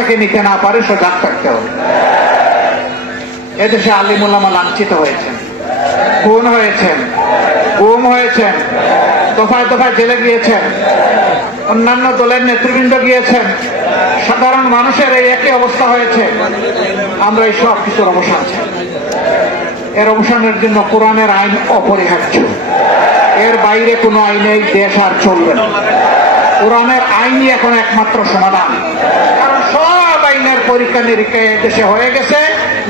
ব্যবস্থাকে নিতে না পারে সজাগ থাকতে হবে। এদেশে আলিমুল্লামা লাঞ্ছিত হয়েছেন, খুন হয়েছেন, গুম হয়েছেন, দফায় দফায় জেলে গিয়েছেন, অন্যান্য দলের নেতৃবৃন্দ গিয়েছেন, সাধারণ মানুষের এই একই অবস্থা হয়েছে। আমরা এই সব কিছুর অবসান চাই। এর অবসানের জন্য কোরআনের আইন অপরিহার্য। এর বাইরে কোনো আইনেই দেশ আর চলবে না। কোরআনের আইনই এখন একমাত্র সমাধান। পরীক্ষা দেশে হয়ে গেছে,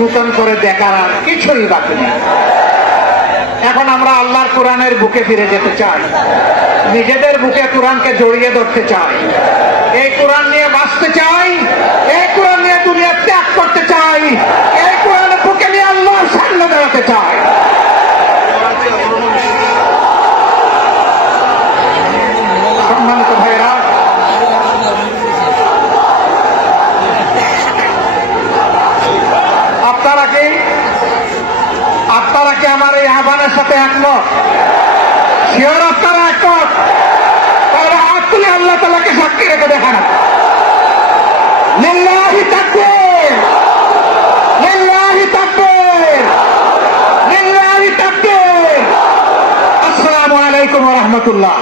নতুন করে দেখার আর কিছুই বাকি নেই। এখন আমরা আল্লাহর কোরআনের বুকে ফিরে যেতে চাই। নিজেদের বুকে কোরআনকে জড়িয়ে ধরতে চাই। এই কোরআন নিয়ে বাঁচতে চাই এই কোরআন নিয়ে দুনিয়া ত্যাগ করতে চাই এই কোরআনের বুকে নিয়ে আল্লাহর সামনে দাঁড়াতে চাই সম্মানিত ভাইরা আপনারা কি আপনারা কি আমার এই আহ্বানের সাথে একমত? শিওর আপনারা একমত? তাহলে তুলে আল্লাহ তালাকে সাক্ষী রেখে দেখান। আসসালামু আলাইকুম রাহমাতুল্লাহ।